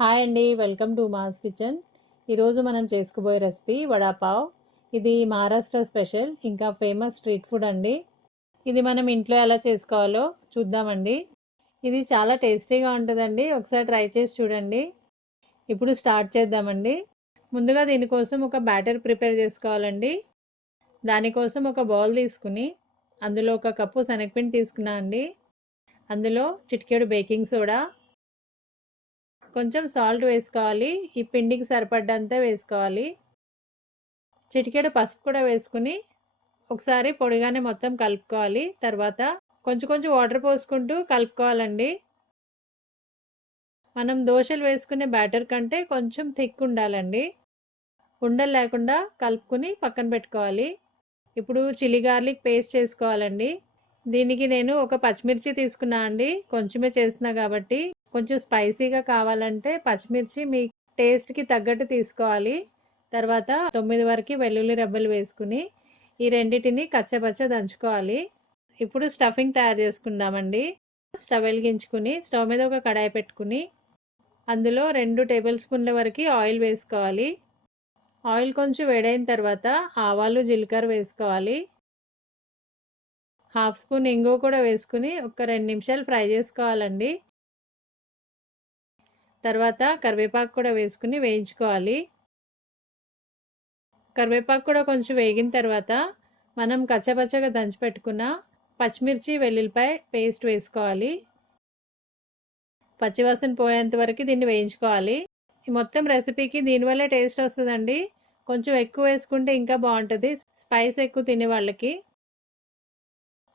Hi అండి, welcome to mass kitchen. ఈరోజు మనం చేసుకోబోయే రెసిపీ వడాపావ్. ఇది మహారాష్ట్ర స్పెషల్, ఇంకా ఫేమస్ స్ట్రీట్ ఫుడ్ అండి. ఇది మనం ఇంట్లో ఎలా చేసుకోవాలో చూద్దామండి. ఇది చాలా టేస్టీగా ఉంటుందండి, ఒకసారి ట్రై చేసి చూడండి. ఇప్పుడు స్టార్ట్ చేద్దామండి. ముందుగా దీనికోసం ఒక బ్యాటర్ ప్రిపేర్ చేసుకోవాలండి. దానికోసం ఒక బౌల్ తీసుకుని అందులో ఒక కప్పు శనగపిండి తీసుకున్నా అండి. అందులో చిటికెడు బేకింగ్ సోడా, కొంచెం సాల్ట్ వేసుకోవాలి. ఈ పిండికి సరిపడ్డంత వేసుకోవాలి. చిటికెడు పసుపు కూడా వేసుకుని ఒకసారి పొడిగానే మొత్తం కలుపుకోవాలి. తర్వాత కొంచెం కొంచెం వాటర్ పోసుకుంటూ కలుపుకోవాలండి. మనం దోశలు వేసుకునే బ్యాటర్ కంటే కొంచెం థిక్ ఉండాలండి. ఉండలు లేకుండా కలుపుకుని పక్కన పెట్టుకోవాలి. ఇప్పుడు చిల్లీ గార్లిక్ పేస్ట్ చేసుకోవాలండి. దీనికి నేను ఒక పచ్చిమిర్చి తీసుకున్నా అండి. కొంచెమే చేస్తున్నా కాబట్టి కొంచెం స్పైసీగా కావాలంటే పచ్చిమిర్చి మీ టేస్ట్కి తగ్గట్టు తీసుకోవాలి. తర్వాత 9 వరకు వెల్లుల్లి రెబ్బలు వేసుకుని ఈ రెండింటిని కచ్చపచ్చ దంచుకోవాలి. ఇప్పుడు స్టఫింగ్ తయారు చేసుకుందామండి. స్టవ్ వెలిగించుకుని స్టవ్ మీద ఒక కడాయి పెట్టుకుని అందులో 2 టేబుల్ స్పూన్ల వరకు ఆయిల్ వేసుకోవాలి. ఆయిల్ కొంచెం వేడైన తర్వాత ఆవాలు జీలకర్ర వేసుకోవాలి. హాఫ్ స్పూన్ ఇంగువ కూడా వేసుకుని ఒక 2 నిమిషాలు ఫ్రై చేసుకోవాలండి. తర్వాత కరివేపాకు కూడా వేసుకుని వేయించుకోవాలి. కరివేపాకు కూడా కొంచెం వేగిన తర్వాత మనం కచ్చపచ్చగా దంచి పెట్టుకున్న పచ్చిమిర్చి వెల్లుల్లిపాయ పేస్ట్ వేసుకోవాలి. పచ్చివాసన పోయేంత వరకు దీన్ని వేయించుకోవాలి. ఈ మొత్తం రెసిపీకి దీనివల్లే టేస్ట్ వస్తుందండి. కొంచెం ఎక్కువ వేసుకుంటే ఇంకా బాగుంటుంది, స్పైస్ ఎక్కువ తినే వాళ్ళకి.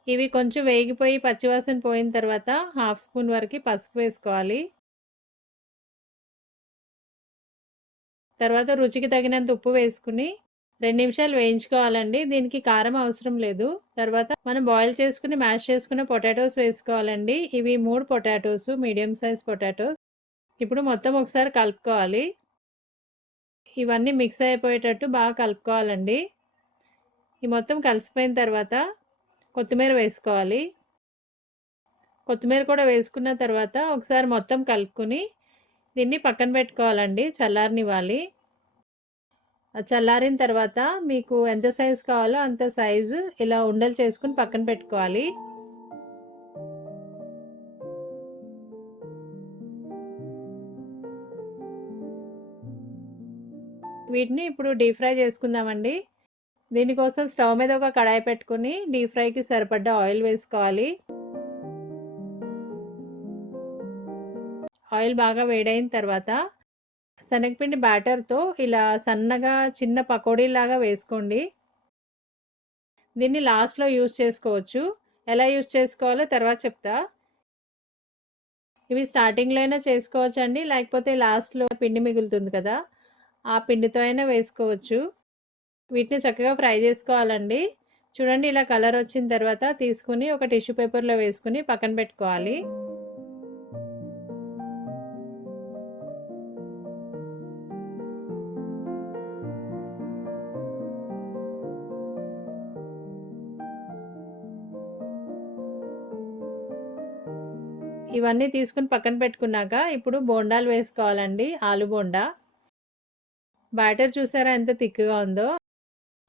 ఇవి కొంచెం వేగిపోయి పచ్చివాసన పోయిన తర్వాత హాఫ్ స్పూన్ వరకు పసుపు వేసుకోవాలి. తర్వాత రుచికి తగినంత ఉప్పు వేసుకుని 2 నిమిషాలు వేయించుకోవాలండి. దీనికి కారం అవసరం లేదు. తర్వాత మనం బాయిల్ చేసుకుని మ్యాష్ చేసుకున్న పొటాటోస్ వేసుకోవాలండి. ఇవి 3 పొటాటోస్, మీడియం సైజ్ పొటాటోస్. ఇప్పుడు మొత్తం ఒకసారి కలుపుకోవాలి. ఇవన్నీ మిక్స్ అయిపోయేటట్టు బాగా కలుపుకోవాలండి. ఈ మొత్తం కలిసిపోయిన తర్వాత కొత్తిమీర వేసుకోవాలి. కొత్తిమీర కూడా వేసుకున్న తర్వాత ఒకసారి మొత్తం కలుపుకుని దీన్ని పక్కన పెట్టుకోవాలండి, చల్లారనివ్వాలి. చల్లారిన తర్వాత మీకు ఎంత సైజు కావాలో అంత సైజు ఇలా ఉండలు చేసుకుని పక్కన పెట్టుకోవాలి. వీటిని ఇప్పుడు డీప్ ఫ్రై చేసుకుందామండి. దీనికోసం స్టవ్ మీద ఒక కడాయి పెట్టుకుని డీప్ ఫ్రైకి సరిపడ్డ ఆయిల్ వేసుకోవాలి. ఆయిల్ బాగా వేడైన తర్వాత శనగపిండి బ్యాటర్తో ఇలా సన్నగా చిన్న పకోడీలాగా వేసుకోండి. దీన్ని లాస్ట్లో యూజ్ చేసుకోవచ్చు. ఎలా యూజ్ చేసుకోవాలో తర్వాత చెప్తా. ఇవి స్టార్టింగ్లో అయినా చేసుకోవచ్చు అండి, లేకపోతే లాస్ట్లో పిండి మిగులుతుంది కదా, ఆ పిండితో అయినా వేసుకోవచ్చు. వీటిని చక్కగా ఫ్రై చేసుకోవాలండి. చూడండి, ఇలా కలర్ వచ్చిన తర్వాత తీసుకుని ఒక టిష్యూ పేపర్లో వేసుకుని పక్కన పెట్టుకోవాలి. ఇవన్నీ తీసుకుని పక్కన పెట్టుకున్నాక ఇప్పుడు బోండాలు వేసుకోవాలండి. ఆలు బోండా. బ్యాటర్ చూసారా ఎంత థిక్గా ఉందో.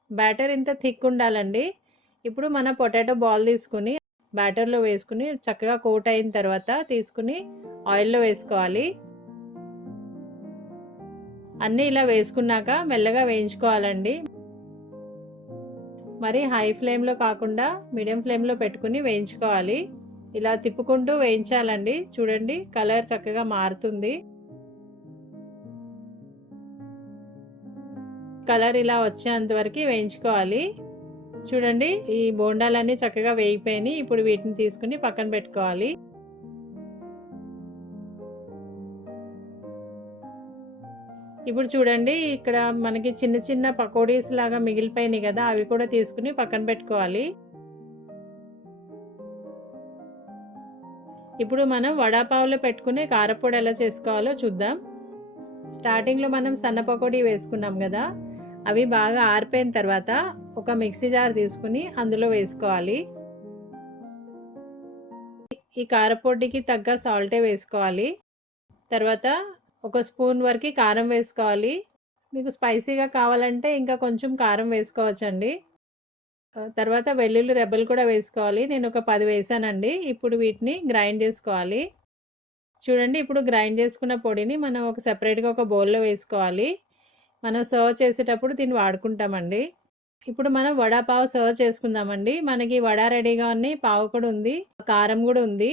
బ్యాటర్ ఇంత థిక్ ఉండాలండి. ఇప్పుడు మన పొటాటో బాల్ తీసుకుని బ్యాటర్లో వేసుకుని చక్కగా కోట్ అయిన తర్వాత తీసుకుని ఆయిల్లో వేసుకోవాలి. అన్నీ ఇలా వేసుకున్నాక మెల్లగా వేయించుకోవాలండి. మరి హై ఫ్లేమ్లో కాకుండా మీడియం ఫ్లేమ్లో పెట్టుకుని వేయించుకోవాలి. ఇలా తిప్పుకుంటూ వేయించాలండి. చూడండి, కలర్ చక్కగా మారుతుంది. కలర్ ఇలా వచ్చేంత వరకు వేయించుకోవాలి. చూడండి, ఈ బోండాలన్నీ చక్కగా వేగిపోయినాయి. ఇప్పుడు వీటిని తీసుకుని పక్కన పెట్టుకోవాలి. ఇప్పుడు చూడండి, ఇక్కడ మనకి చిన్న చిన్న పకోడీస్ లాగా మిగిలిపోయినాయి కదా, అవి కూడా తీసుకుని పక్కన పెట్టుకోవాలి. ఇప్పుడు మనం వడాపావులో పెట్టుకునే కారపొడి ఎలా చేసుకోవాలో చూద్దాం. స్టార్టింగ్లో మనం సన్న పకోడీ వేసుకున్నాం కదా, అవి బాగా ఆరిపోయిన తర్వాత ఒక మిక్సీ జార్ తీసుకుని అందులో వేసుకోవాలి. ఈ కారపొడికి తగ్గ సాల్టే వేసుకోవాలి. తర్వాత ఒక స్పూన్ వరకు కారం వేసుకోవాలి. మీకు స్పైసీగా కావాలంటే ఇంకా కొంచెం కారం వేసుకోవచ్చండి. తర్వాత వెల్లుల్లి రెబ్బలు కూడా వేసుకోవాలి. నేను ఒక 10 వేసానండి. ఇప్పుడు వీటిని గ్రైండ్ చేసుకోవాలి. చూడండి, ఇప్పుడు గ్రైండ్ చేసుకున్న పొడిని మనం సెపరేట్‌గా ఒక బౌల్‌లో వేసుకోవాలి. మనం సర్వ్ చేసేటప్పుడు దీన్ని వాడుకుంటామండి. ఇప్పుడు మనం వడా పావ్ సర్వ్ చేసుకుందామండి. మనకి వడ రెడీగా ఉంది. పావు కూడా ఉంది. కారం కూడా ఉంది.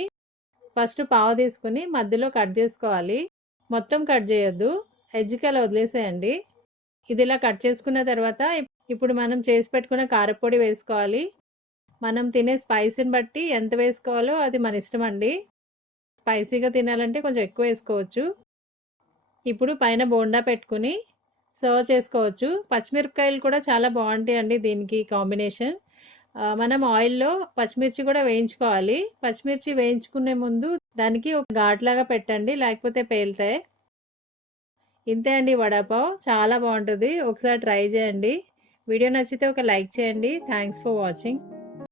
ఫస్ట్ పావు తీసుకొని మధ్యలో కట్ చేసుకోవాలి. మొత్తం కట్ చేయొద్దు. ఎడ్జ్‌కి అలా వదిలేసేయండి. ఇది ఇలా కట్ చేసుకున్న తర్వాత ఇప్పుడు మనం చేసి పెట్టుకున్న కారపొడి వేసుకోవాలి. మనం తినే స్పైసీని బట్టి ఎంత వేసుకోవాలో అది మన ఇష్టమండి. స్పైసీగా తినాలంటే కొంచెం ఎక్కువ వేసుకోవచ్చు. ఇప్పుడు పైన బోండా పెట్టుకొని సర్వ్ చేసుకోవచ్చు. పచ్చిమిరపకాయలు కూడా చాలా బాగుంటాయండి దీనికి కాంబినేషన్. మనం ఆయిల్‌లో పచ్చిమిర్చి కూడా వేయించుకోవాలి. పచ్చిమిర్చి వేయించుకునే ముందు దానికి ఒక ఘాటులాగా పెట్టండి, లేకపోతే పేలుతాయి. ఇంతే అండి వడాపావ్. చాలా బాగుంటుంది. ఒకసారి ట్రై చేయండి. వీడియో నచ్చితే ఒక లైక్ చేయండి. Thanks for watching.